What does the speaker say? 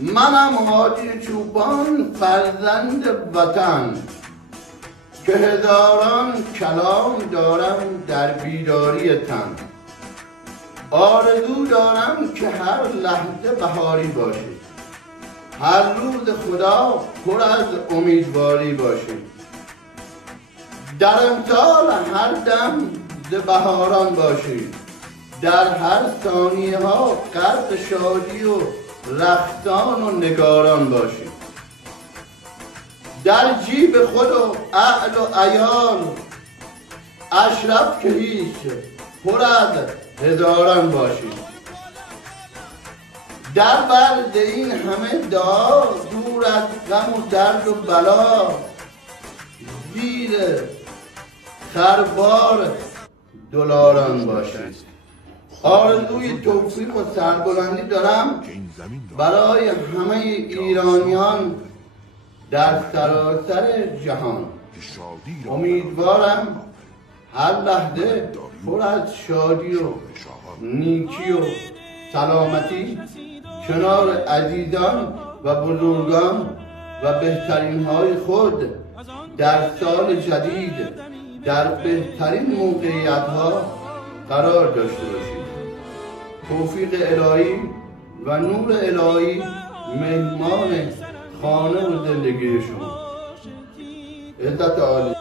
منم حاجی چوبان فرزند وطن که هزاران کلام دارم در بیداری تن. آرزو دارم که هر لحظه بهاری باشه، هر روز خدا پر از امیدواری باشه. در امسال هر دم ز بهاران باشه، در هر ثانیه ها غرق شادی و رقصان و نگاران باشه. در جیب خود و اهل و عیال اشرف که هیچ پر از هزاران باشه. در برد این همه دعا دور از غم و درد و بلا، زیر خربار دلاران باشید. آرزوی توفیق و سربلندی دارم برای همه ایرانیان در سراسر جهان. امیدوارم هر لحظه پر از شادی و نیکی و سلامتی کنار عزیزان و بزرگان و بهترین های خود در سال جدید در بهترین موقعیت ها قرار داشته باشید. توفیق الهی و نور الهی مهمان خانه و زندگی شما. عزت عالی.